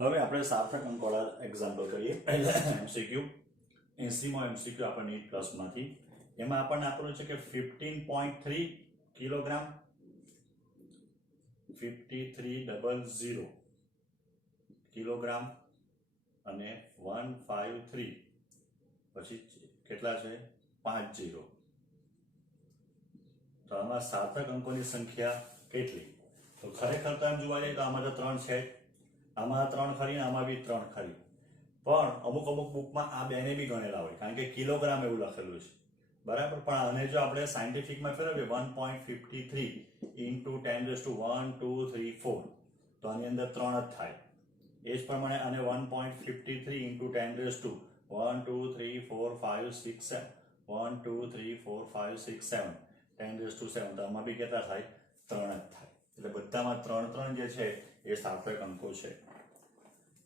હવે આપણે સાર્થક અંકવાળા એક્ઝામ્પલ કરીએ. પહેલા એમસીક્યુ 80મો એમસીક્યુ આપણને 8+ માંથી એમાં આપણને આપેલું છે કે 15.3 કિલોગ્રામ 5300 કિલોગ્રામ અને 153 પછી કેટલા છે 50. તો આમાં સાર્થક અંકોની સંખ્યા કેટલી? તો ખરેખર તો એમ જોવા જઈએ તો આમાં તો 3 છે, આમાં 3 ખરી ને આમાં બી 3 ખરી, પણ અમુક બુકમાં આ બેને બી ગણેલા હોય કારણ કે કિલોગ્રામ એવું લખેલું છે, બરાબર. પણ આને જો આપણે સાયન્ટિફિકમાં ફેરવીએ 1.53 into 10 to 1 2 3 4 તો આની અંદર 3 જ થાય. એ જ પ્રમાણે આને 1.53 into 10 to 1 2 3 4 5 6 7 1 2 3 4 5 6 7 10 to 7 તો આમાં બી કેટલા થાય? 3 જ થાય. એટલે બધામાં 3 જે છે એ સાર્થક અંકો છે.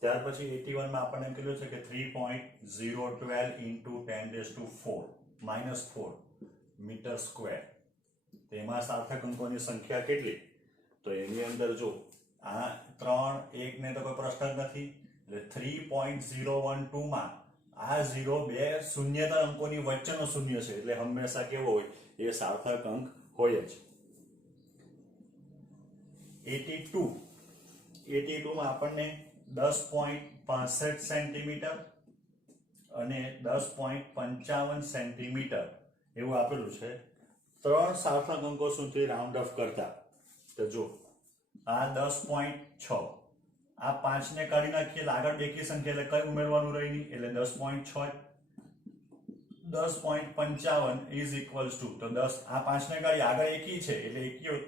ત્યાર પછી 81 માં આપણને કીધું છે કે 3.012 into 10 to 4 -4 મીટર સ્ક્વેર. તેમાં સાર્થક અંકોની સંખ્યા કેટલી? તો એની અંદર જો આ 3 1 ને તો કોઈ પ્રશ્ન જ નથી, એટલે 3.012 માં આ 0 બે શૂન્યતા અંકોની વચ્ચેનો શૂન્ય છે, એટલે હંમેશા કેવો હોય? એ સાર્થક અંક હોય જ. 82 માં આપણને 10.65 સેન્ટીમીટર અને 10.55 સેન્ટીમીટર એવું આપેલું છે. 3 સાર્થક અંકો સુધી રાઉન્ડ ઓફ કરતા તો જો આ 10.6, આ 5 ને કાઢી નાખીએ આગળ બેકી સંખ્યા એટલે કઈ ઉમેરવાનું રહી નહીં, એટલે 10.6. 10.55 ઇઝ ઇક્વલ્સ ટુ તો 10 આ 5 ને કાઢી આગળ એકી છે એટલે એકી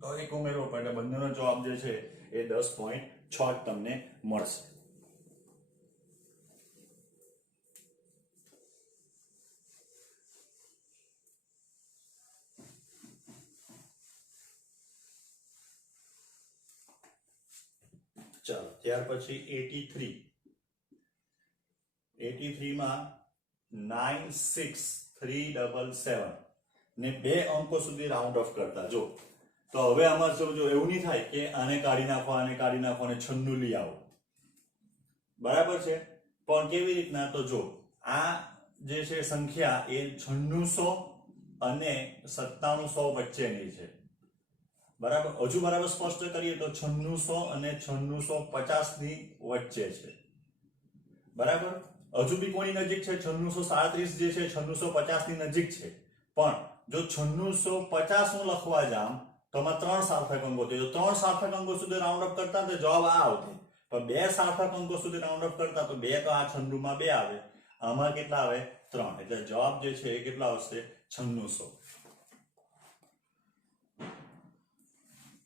તો એક ઉમેરવો પડે, બંનેનો જવાબ જે છે એ 10.6 તમને મળશે. ચાલો ત્યાર પછી 83 માં 96377 ને બે અંકો સુધી રાઉન્ડ ઓફ કરતા જો તો હવે આમાં જો એવું નહીં થાય કે આને કાઢી નાખો અને 96 લઈ આવો, બરાબર છે. પણ કેવી રીતના? તો જો આ જે છે સંખ્યા એ 9600 અને 9700 વચ્ચેની છે, બરાબર. હજુ બરાબર સ્પષ્ટ કરીએ તો 9600 અને 9650 ની વચ્ચે છે, બરાબર. હજુ બી કોની નજીક છે? 9637 જે છે 9650 ની નજીક છે. પણ જો 9650 હું લખવા જામ તો આમાં 3 સાર્થક અંકો છે. જો 3 સાર્થક અંકો સુધી રાઉન્ડ અપ કરતા તો જવાબ આ આવતે, પણ 2 સાર્થક અંકો સુધી રાઉન્ડ અપ કરતા તો 2 તો આ 96 માં 2 આવે, આમાં કેટલા આવે? 3. એટલે જવાબ જે છે એ કેટલા આવશે? 9600.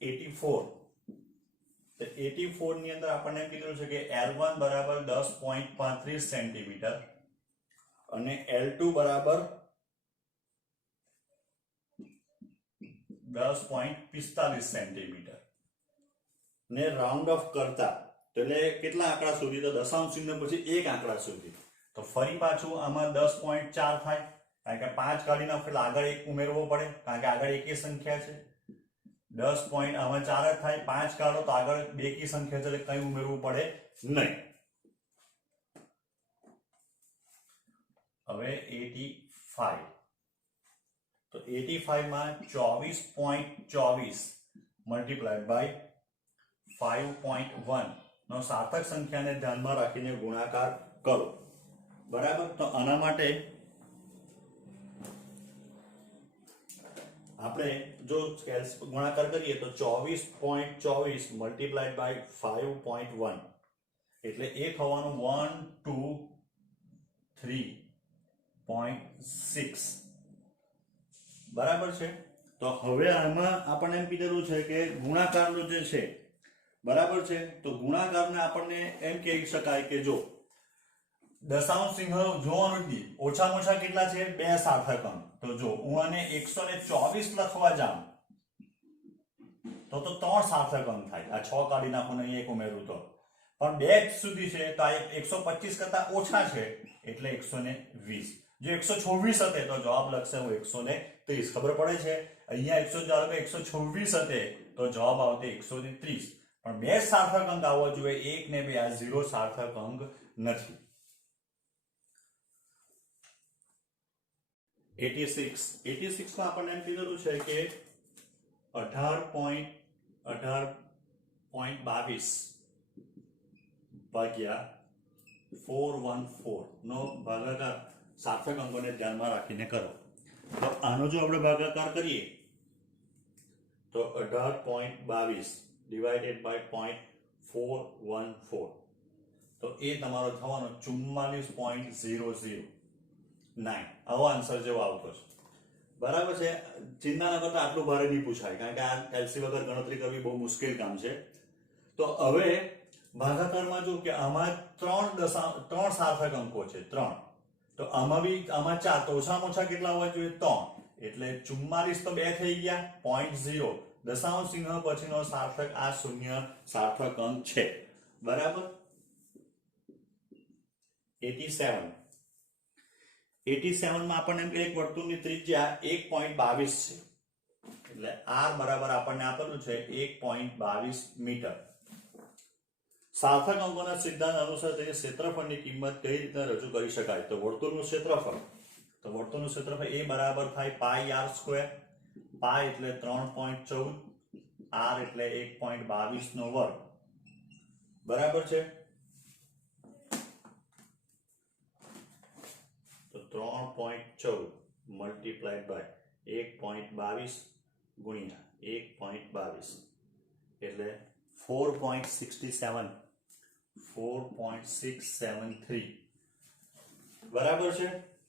84 ની અંદર આપણને એમ કીધું છે કે L1 બરાબર 10.35 સેન્ટીમીટર અને L2 બરાબર 10.45 સેન્ટીમીટર ને રાઉન્ડ ઓફ કરતા એટલે કેટલા આંકડા સુધી? તો દશાંશ ચિહ્ન પછી એક આંકડા સુધી. તો ફરી પાછું આમાં 10.4 થાય કારણ કે 5 કાઢી નાખો એટલે આગળ એક ઉમેરવો પડે કારણ કે આગળ એકી સંખ્યા છે. 10 પોઈન્ટ આમાં 4 જ થાય, 5 કાઢો તો આગળ બેકી સંખ્યા છે એટલે કંઈ ઉમેરવું પડે નહીં. હવે 85 તો 85 માં 24.24 મલ્ટીપ્લાઈડ બાય 5.1 નો સાર્થક સંખ્યાને ધ્યાનમાં રાખીને ગુણાકાર કરો, બરાબર. તો આના માટે આપણે જો ગુણાકાર કરીએ તો 24.24 મલ્ટીપ્લાઈડ બાય 5.1 એટલે એ થવાનું 123.6, બરાબર છે. તો હવે આમાં આપણને એમ કીધેલું છે કે ગુણાકારનો જે છે, બરાબર છે. તો ગુણાકારને આપણને એમ કહી શકાય કે જો દશાંશ ચિહ્ન જોવાનું જ નહીં, ઓછામાં ઓછા કેટલા છે? 2 સાર્થક અંક. તો જો હું આને 124 લખવા જાઉં તો 3 સાર્થક અંક થાય. આ 6 કાઢી નાખો ને અહીં એક ઉમેરું તો, પણ 2 સુધી છે તો આ 125 કરતા ઓછા છે એટલે 120. જો 126 હતે તો જવાબ લખશે હું 130. ખબર પડે છે? અહીંયા 126 હતે તો જવાબ આવતે 130, પણ બે સાર્થક અંક આવવા જોઈએ, 1 ને 2 આ 0 સાર્થક અંક નથી. 86 માં આપણને એમ કીધેલું છે કે 18.22 ભાગ્યા 414 નો ભાગાકાર સાર્થક અંકોને ધ્યાનમાં રાખીને કરો. તો આનો જો આપણે ભાગાકાર કરીએ તો 18.22 ડિવાઇડેડ બાય 0.414 તો એ તમારો થવાનો 44.009 આવો આન્સર જેવો આવતો છે. બરાબર છે. ચિંતા ન કરતા આટલું ભારે નહીં પૂછાય, કારણ કે આ એલસી વગર ગણતરી કરવી બહુ મુશ્કેલ કામ છે. તો હવે ભાગાકારમાં જો કે આમાં ત્રણ સાર્થક અંકો છે, 3. તો આમાં 4, તો ઓછામાં ઓછા કેટલા હોવા જોઈએ? 3. એટલે 44 તો 2 થઈ ગયા. 0.0 દશાંશ ચિહ્ન પછીનો સાર્થક આ શૂન્ય સાર્થક અંક છે. બરાબર. 87 માં આપણને એમ કે એક વર્તુળની ત્રિજ્યા 1.22 છે, એટલે r બરાબર આપણને આપેલું છે 1.22 મીટર. સાર્થક અંકોના સિદ્ધાંત અનુસાર તેની ક્ષેત્રફળની કિંમત કઈ રીતે રજૂ કરી શકાય? તો વર્તુળનું ક્ષેત્રફળ એ બરાબર થાય પાઈ r સ્ક્વેર. પાઈ એટલે 3.14, r એટલે 1.22 નો વર્ગ. બરાબર છે. તો 3.14 મલ્ટીપ્લાઈડ બાય 1.22 ગુણ્યા 1.22 એટલે 4.673. બરાબર છે.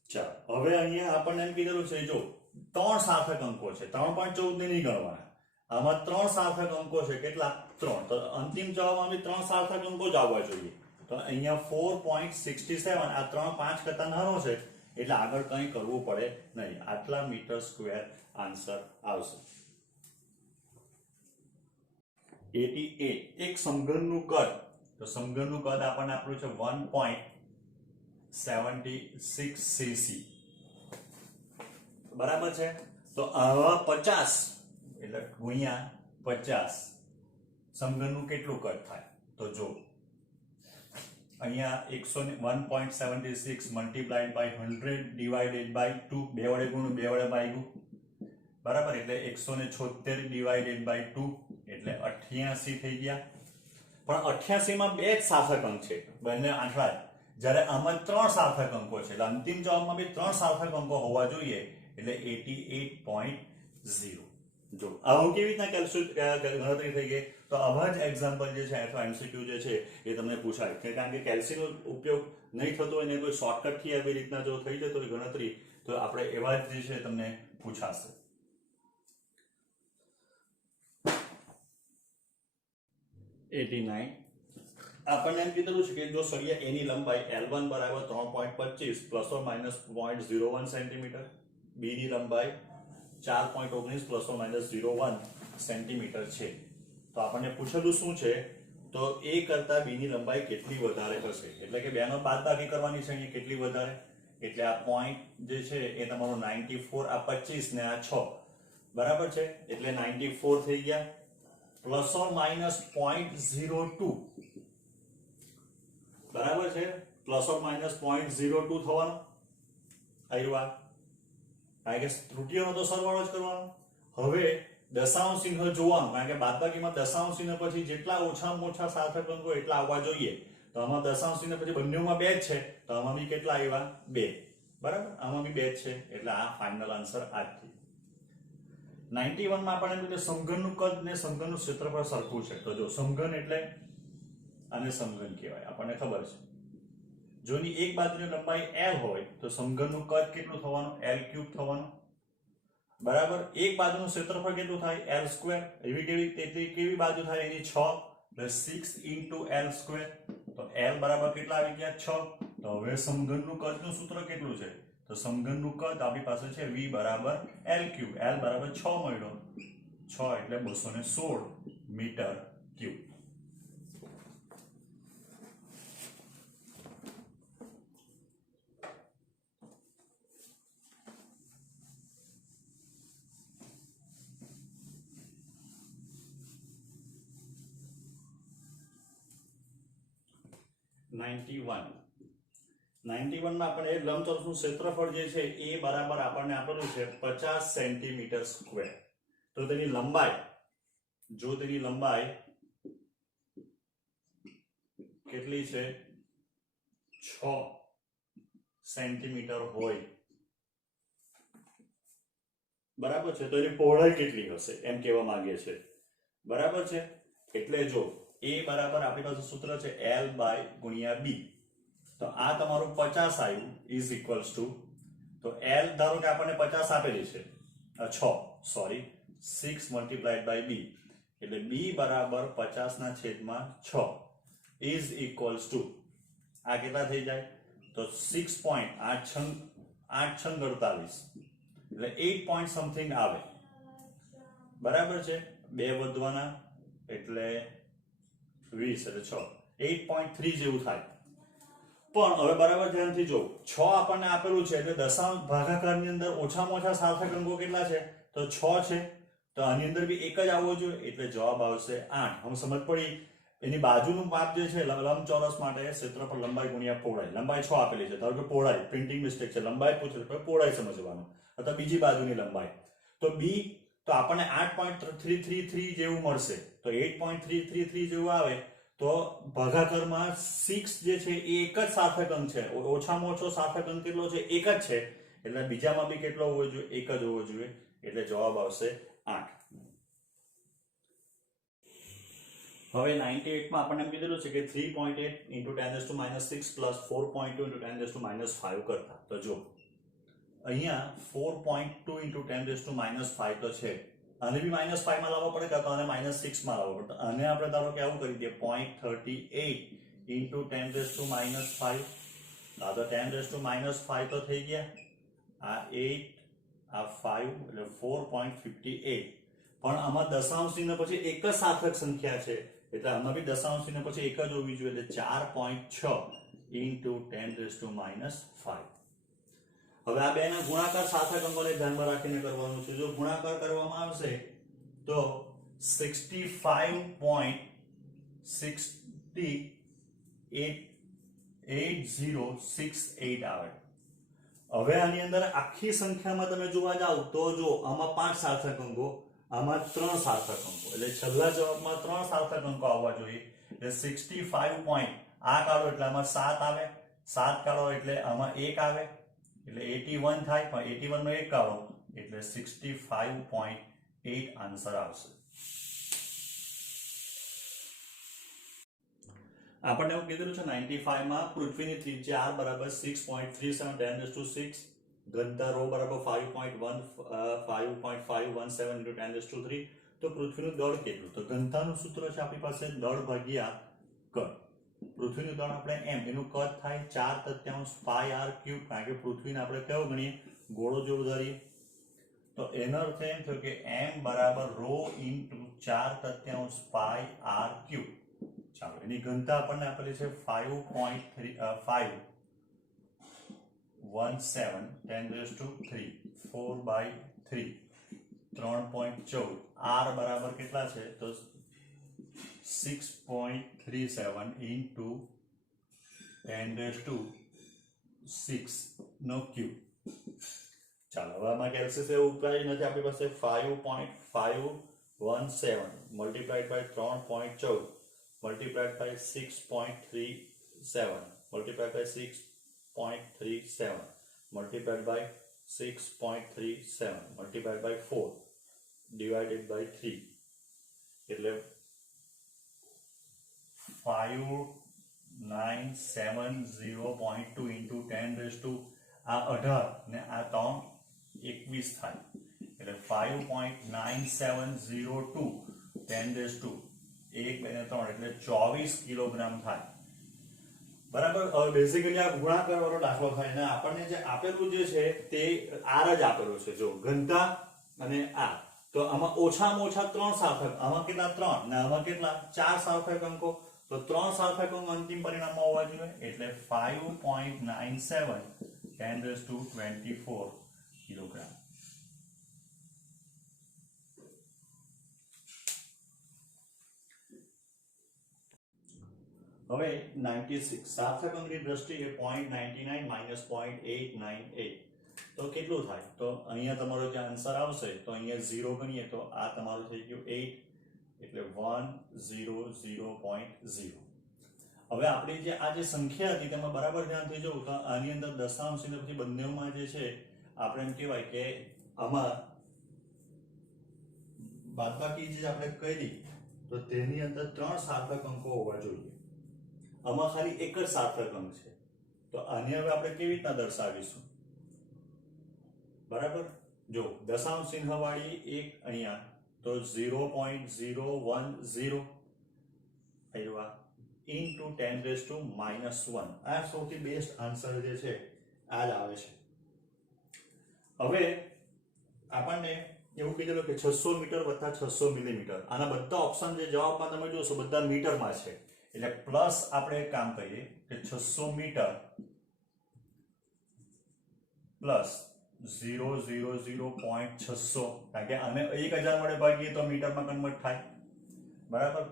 ચાલો હવે અહીંયા આપણને એમ કીધેલું છે, જો 3 સાર્થક અંકો છે, 3.14 ને નહીં ગણવાના. આમાં 3 સાર્થક અંકો છે. કેટલા? 3. તો અંતિમ જવાબમાં બી 3 સાર્થક અંકો જ આવવા જોઈએ. તો અહીંયા 4.67 આ 3 5 કરતા નાનો છે, એટલે આગળ કંઈ કરવું પડે નહીં. આટલા મીટર સ્ક્વેર આન્સર આવશે. 88 એક સમઘનનું કદ. તો સમઘનનું કદ આપણને આપ્યું છે 1.76 cc. બરાબર છે. તો આવા 50 એટલે ગુણ્યા 50 સમઘનનું કેટલું કદ થાય? તો જો અહીંયા 101.76 મલ્ટીપ્લાઈડ બાય 100 ડિવાઇડેડ બાય 2, 2 વડે ગુણ્યું 2 વડે ભાગ્યું. બરાબર. એટલે 176 ડિવાઇડેડ બાય 2 એટલે 88 થઈ ગયા. પણ 88 માં 2 જ સાર્થક અંક છે, બંને આંકડા. જ્યારે આમાં 3 સાર્થક અંકો છે, એટલે અંતિમ જવાબમાં બી 3 સાર્થક અંકો હોવા જોઈએ, એટલે 88.0. જો આવું કેવી રીતના ગણતરી થઈ ગઈ? તો આવા જ એક્ઝામ્પલ જે છે અથવા એમસીક્યુ જે છે એ તમને પૂછાય, કારણ કે કેલ્સીનો ઉપયોગ નહીં થતો હોય ને કોઈ શોર્ટકટથી આવી રીતના જો થઈ જતો હોય ગણતરી, તો આપણે એવા જ જે છે તમને પૂછાશે. 89 આપણને એમ કીધેલું છે કે જો સળિયા એની લંબાઈ L1 બરાબર 3.25 પ્લસ ઓર માઇનસ 0.01 સેન્ટીમીટર, બી ની લંબાઈ 4.19 પ્લસ ઓર માઇનસ 0.1 સેન્ટીમીટર છે, તો આપણને પૂછેલું શું છે? તો એ કરતા બી ની લંબાઈ કેટલી વધારે હશે? એટલે કે 2 નો બાદબાકી કરવાની છે. અહીંયા કેટલી વધારે? એટલે આ પોઈન્ટ જે છે એ તમારો 94, આ 25 ને આ 6. બરાબર છે. એટલે 94 થઈ ગયા. Plus or minus 0.02. બરાબર છે. પ્લસ ઓર માઇનસ 0.02 થવાનું. આવ્યું. કારણ કે ત્રુટીઓનો તો સરવાળો જ કરવાનો. હવે દશાંશ ચિહ્ન જોવાનું, કારણ કે બાદબાકીમાં દશાંશ ચિહ્ન પછી જેટલા ઓછામાં ઓછા સાર્થક અંકો એટલા આવવા જોઈએ. તો આમાં દશાંશ ચિહ્ન પછી બંનેમાં 2 જ છે, તો આમાં બી કેટલા આવ્યા? 2. બરાબર. આમાં બી 2 જ છે, એટલે આ ફાઇનલ આન્સર આ જ થયો. 91 માં આપણને એટલે સમઘનનું કદ ને સમઘનનું ક્ષેત્રફળ સરખું છે. તો જો સમઘન એટલે આને સમઘન કહેવાય, આપણને ખબર છે. જોની એક બાજુની લંબાઈ L હોય તો સમઘનનું કદ કેટલું થવાનું? L³ થવાનું. બરાબર. એક બાજુનું ક્ષેત્રફળ કેટલું થાય? L². એવી કેવી બાજુ થાય? એની 6 એટલે 6 * L². તો L બરાબર કેટલા આવી ગયા? 6. તો હવે સમઘનનું કદનું સૂત્ર કેટલું છે? તો સમઘનનું કદ આપણી પાસે છે V બરાબર L³. L બરાબર 6 મળ્યો. 6 એટલે 216 મીટર ક્યુબ. 91 91 માં આપણે લંબચોરસનું ક્ષેત્રફળ જે છે એ બરાબર આપણને આપેલું છે 50 સેન્ટીમીટર સ્ક્વેર. તો તેની લંબાઈ, જો તેની લંબાઈ કેટલી છે 6 સેન્ટીમીટર હોય, બરાબર છે, તો એની પહોળાઈ કેટલી હશે એમ કહેવા માંગે છે. બરાબર છે. એટલે જો a બરાબર આપણી પાસે સૂત્ર છે l બાય ગુણ્યા b. તો આ તમારું 50 આવ્યું ઇઝ ઇક્વલ્સ ટુ, તો l ધારો કે આપણને 50 આપેલી છે 6 સોરી 6 મલ્ટીપ્લાઈડ બાય b, એટલે b બરાબર 50 ના છેદમાં 6 ઇઝ ઇક્વલ્સ ટુ આ કેટલા થઈ જાય તો 6.8 48 એટલે 8 પોઈન્ટ સમથિંગ આવે. બરાબર છે. 2 વધવાના એટલે 20 એટલે 6 8.3 જેવું થાય. પણ હવે બરાબર ધ્યાનથી જો 6 આપણને આપેલું છે એટલે દશાંશ ભાગાકારની અંદર ઓછામાં ઓછા સાર્થક અંકો કેટલા છે તો 6 છે. તો આની અંદર બી એક જ આવવો જોઈએ એટલે જવાબ આવશે 8. હવે સમજ પડી. એની બાજુનું માપ જે છે લંબચોરસ માટે ક્ષેત્રફળ લંબાઈ ગુણ્યા પહોળાઈ. લંબાઈ 6 આપેલી છે, ધારો કે પહોળાઈ પ્રિન્ટિંગ મિસ્ટેક છે, લંબાઈ પૂછે તો પહોળાઈ સમજવાનું, અથવા બીજી બાજુની લંબાઈ. તો b તો આપણને 8.333 જેવું મળશે. તો 8.333 જેવું આવે તો ભાગાકારમાં 6 જે છે એ એક જ સાર્થક અંક છે. ઓછામાં ઓછો સાર્થક અંક કેટલો છે એક જ છે, એટલે બીજામાં બી કેટલો હોવો જોઈએ એક જ હોવો જોઈએ, એટલે જવાબ આવશે 8. હવે 98 માં આપણને એમ કીધેલું છે કે 3.8 into 10⁻⁻6 plus 4.2 into 10⁻⁵ કરતા. તો જો અહીંયા 4.2 into 10⁻⁵ તો છે, આને બી -5 માં લાવવો પડે કાં તો આને -6 માં લાવવો પડે. આને આપણે ધારો કે આવું કરી દઈએ 0.38 into 10⁻⁵. આ તો 10⁻⁵ તો થઈ ગયા, આ 8 આ 5 એટલે 4.58. પણ આમાં દશાંશ ચિહ્ન પછી એક જ સાર્થક સંખ્યા છે એટલે આમાં બી દશાંશ ચિહ્ન પછી એક જ હોવી જોઈએ, એટલે 4.6 into 10⁻⁵. હવે આ બેના ગુણાકાર સાર્થક અંકોને ધ્યાનમાં રાખીને કરવાનું છે. જો ગુણાકાર કરવામાં આવશે તો 65.8068 આવે. હવે આની અંદર આખી સંખ્યામાં તમે જોવા જાવ તો જો આમાં 5 સાર્થક અંકો, આમાં 3 સાર્થક અંકો, એટલે છેલ્લા જવાબમાં 3 સાર્થક અંકો આવવા જોઈએ. એટલે 65 પોઈન્ટ આ કાઢો એટલે આમાં 7 આવે, 7 કાઢો એટલે આમાં 1 આવે, એટલે 81 થાય. પણ 81 નો 1 કાઢો એટલે 65.8 આન્સર આવશે. આપણને એવું કીધેલું છે 95 માં પૃથ્વીની ત્રિજ્યા r બરાબર 6.37 10⁻⁶, ઘનતા ρ બરાબર 5.517 into 10⁻3. તો પૃથ્વીનું દળ કેટલું? તો ઘનતાનું સૂત્ર છે આપણી પાસે દળ ભાગ્યા કદ. પૃથ્વીનું દળ આપણે m, એનું કદ થાય 4/3 πr³, કારણ કે પૃથ્વીને આપણે કેવો ગણીએ ગોળો જેવો ધરીએ. તો એનો અર્થ એમ થયો કે m બરાબર ρ into 4/3 πr³. ચાલો એની ઘનતા આપણને આપેલી છે 5.517 10⁻³ 4/3 3.14. r બરાબર કેટલા છે તો 6.37 into 10⁻⁶ નો ક્યુબ. ચાલો હવે આમાં કેલ્સિયસ એવું ઉપાય નથી આપણી પાસે. 5.517 multiplied by 3.14 multiplied by 6.37 multiplied by 6.37 multiplied by 6.37 multiplied by 4 divided by 3, એટલે 5970.2 into 10⁻, આ 18 ને આ 3 21 થાય, એટલે 5.9702 10⁻², 1 2 ને 3 એટલે 24 કિલોગ્રામ થાય. બરાબર. હવે બેઝિકલી આ ગુણાકાર વાળો દાખલો થાય ને આપણને જે આપેલું જે છે તે r જ આપેલું છે. જો ઘનતા અને r, તો આમાં ઓછામાં ઓછા 3 સાર્થક, આમાં કેટલા 3 ને આમાં કેટલા 4 સાર્થક અંકો, તો 3 સાર્થક અંકો અંતિમ પરિણામમાં હોવા જોઈએ, એટલે 5.97 10⁻24 કિલોગ્રામ. હવે 96 સાર્થક અંકની દ્રષ્ટિએ 0.99 માઇનસ 0.898 તો કેટલું થાય? તો અહીંયા તમારો જે આન્સર આવશે તો અહીંયા 0 ગણીએ તો આ તમારું થઈ ગયું 8 એટલે 100.0. હવે આપણી જે આ જે સંખ્યા હતી તેમાં બરાબર ધ્યાનથી જોવું તો આની અંદર દશાંશ અને પછી બંનેમાં જે છે આપણે એમ કહેવાય કે આમાં બાદબાકી જે આપણે કરી તો તેની અંદર 3 સાર્થક અંકો હોવા જોઈએ. આમાં ખાલી એક જ સાર્થક અંક છે તો આને હવે આપણે કેવી રીતના દર્શાવીશું? બરાબર, જો દશાંશ ચિહ્ન વાળી એક અહીંયા તો 0.010 આવ્યા into 10⁻⁻1. આ સૌથી બેસ્ટ આન્સર જે છે આ જ આવે છે. હવે આપણને એવું કીધેલું કે 600 મીટર વત્તા 600 મિલીમીટર, આના બધા ઓપ્શન જે જવાબમાં તમે જોશો બધા મીટરમાં છે એટલે પ્લસ આપણે એક કામ કરીએ કે 600 મીટર પ્લસ 0.600 કારણ કે આને 1000 વડે ભાગીએ તો મીટરમાં કન્વર્ટ થાય. બરાબર,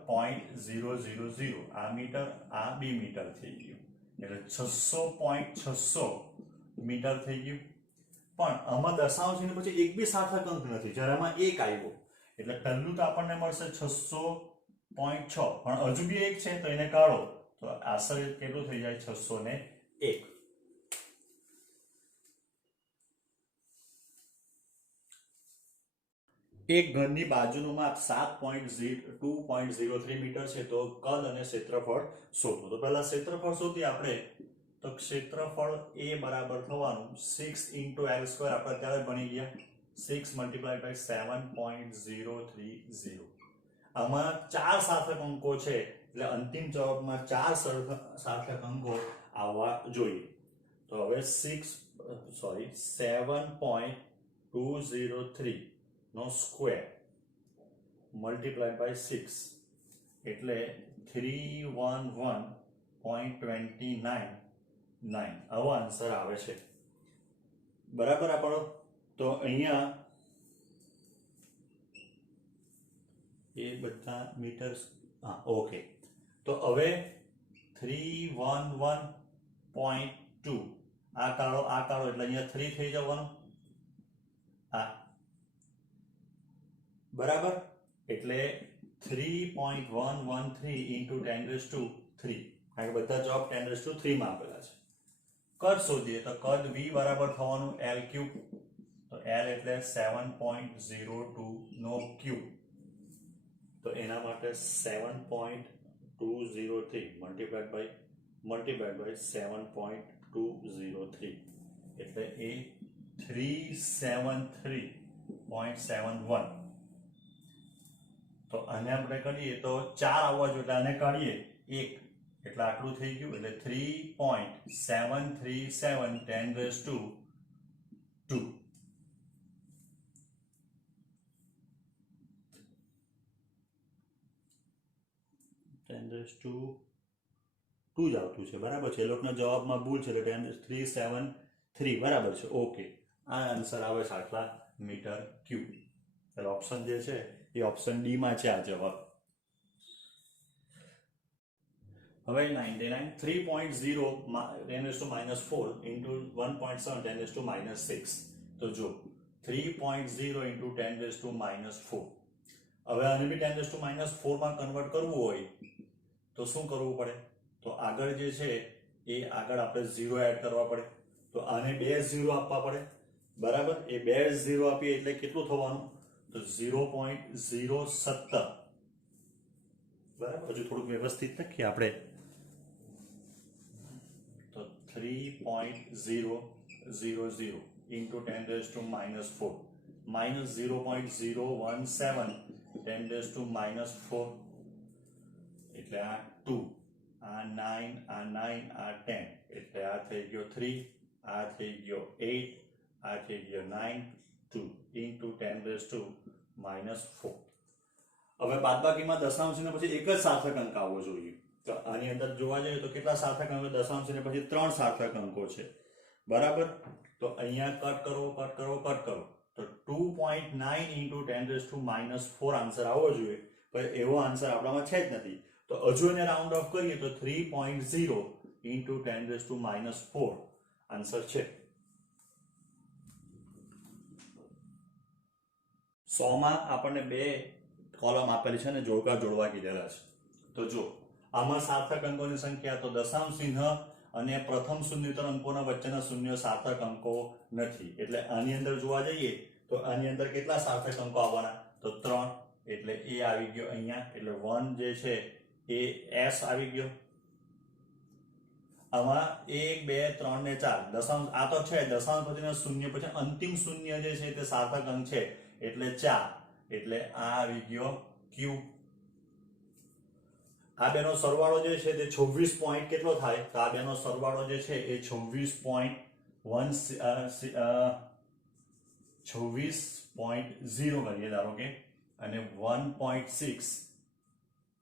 0.000 આ મીટર આ બી મીટર થઈ ગયું એટલે 600.600 મીટર થઈ ગયું. પણ આમાં દશાંશ ને પછી એક બી સાર્થક અંક નથી, જ્યારે આમાં એક આવ્યો એટલે પહેલું તો આપણને મળશે 600.6 પણ હજુ બી એક છે તો એને કાઢો તો આશરે કેટલું થઈ જાય? 601. એક ઘરની બાજુનું માપ 2.03 મીટર છે તો કદ અને ક્ષેત્રફળ શોધો. તો પહેલા ક્ષેત્રફળ શોધીએ આપણે તો ક્ષેત્રફળ એ બરાબર થવાનું 6 × L² આપણે અત્યારે ભણી ગયા 6 × 7.030. આમાં 4 સાર્થક અંકો છે એટલે અંતિમ જવાબમાં 4 સાર્થક અંકો આવવા જોઈએ. તો હવે 7.203 નો સ્ક્વેર મલ્ટીપ્લાય બાય 6 એટલે 311.299 આવો આન્સર આવે છે. બરાબર આપણો તો અહીંયા એ બધા મીટર્સ ઓકે. તો હવે 311.2 આ કાઢો એટલે અહીંયા 3 થઈ જવાનું આ બરાબર એટલે 3.113 × 10⁻³ કારણ કે બધા જવાબ 10⁻³ માં આપેલા છે. કદ શોધીએ તો કદ v બરાબર થવાનું L3 તો L એટલે 7.02 નો ક્યુબ તો એના માટે 7.203 મલ્ટીપ્લાઇડ બાય 7.203 એટલે એ 373.71. તો આને આપણે કરીએ તો 4 આવવા જોઈએ એટલે આને કાઢીએ 1 એટલે આટલું થઈ ગયું એટલે 3.737 10⁻². જ આવતું છે બરાબર છે. એ લોકોના જવાબમાં ભૂલ છે એટલે 373 બરાબર છે. ઓકે, આ આન્સર આવે છે આટલા મીટર ક્યુબ. એટલે ઓપ્શન જે છે એ ઓપ્શન ડી માં છે આ જવાબ. હવે 99 3.0 10⁻⁴ into 1.7 10⁻⁻6 તો જો 3.0 into 10⁻⁴. હવે આને બી 10⁻⁴ માં કન્વર્ટ કરવું હોય તો શું કરવું પડે? તો આગળ જે છે એ આગળ આપણે 0 એડ કરવા પડે તો આને 2 0 આપવા પડે બરાબર. એ 2 0 આપીએ એટલે કેટલું થવાનું? તો 0.017 બરાબર. હજુ થોડુંક વ્યવસ્થિત લખીએ આપણે તો 3.000 into 10⁻⁴ minus 0.017 10⁻⁴ એટલે આ 2 આ 9 આ 9 આ 10 એટલે આ થઈ ગયો 3 આ થઈ ગયો 8 આ થઈ ગયો 9 2 into 10⁻⁴. હવે બાદબાકીમાં દશાંશને પછી એક જ સાર્થક અંક આવવો જોઈએ. તો આની અંદર જોવા જઈએ તો કેટલા સાર્થક અંકો? દશાંશને પછી 3 સાર્થક અંકો છે બરાબર. તો અહીંયા કટ કરો તો 2.9 into 10⁻⁴ આન્સર આવવો જોઈએ પણ એવો આન્સર આપણામાં છે જ નથી. તો હજુ એને રાઉન્ડ ઓફ કરીએ તો 3.0 into 10⁻⁴ આન્સર છે. 100 માં આપણને બે કોલમ આપેલી છે અને જોડકા જોડવા કીધેલા છે. તો જો આમાં સાર્થક અંકોની સંખ્યા તો દશાંશ ચિહ્ન અને પ્રથમ શૂન્યતર અંકોના વચ્ચેના શૂન્ય સાર્થક અંકો નથી. એટલે આની અંદર જોવા જઈએ તો આની અંદર કેટલા સાર્થક અંકો આવવાના? તો 3. એટલે એ આવી ગયો અહીંયા. એટલે 1 જે છે એ s આવી ગયો. આમાં 1 2 3 ને 4 દશાંશ આ તો છે દશાંશ પછીના શૂન્ય પછી અંતિમ શૂન્ય જે છે તે સાર્થક અંક છે એટલે 4. એટલે આ આવી ગયો q. આ બેનો સરવાળો જે છે તે 26 પોઈન્ટ કેટલો થાય? તો આ બેનો સરવાળો જે છે એ 26.0 ગણીએ ધારો કે અને 1.6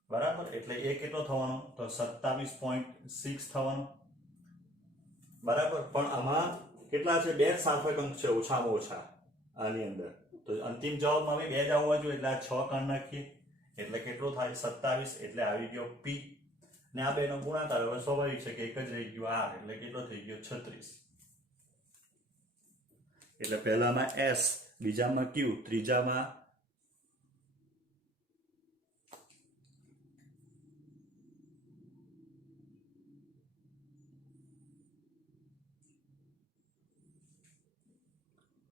બરાબર. એટલે એ કેટલો થવાનો? તો 27.6 થવાનો બરાબર. પણ આમાં કેટલા છે? બે સાર્થક અંક છે ઓછામાં ઓછા આની અંદર. તો અંતિમ જવાબમાં બે જ આવવા જોઈએ એટલે આ 6 કાઢી નાખીએ એટલે કેટલો થાય? 27. એટલે આવી ગયો p. ને આ બેનો ગુણાકાર હવે સ્વાભાવિક છે કે એક જ રહી ગયો r એટલે કેટલો થઈ ગયો? 36. એટલે પહેલામાં s, બીજામાં q, ત્રીજામાં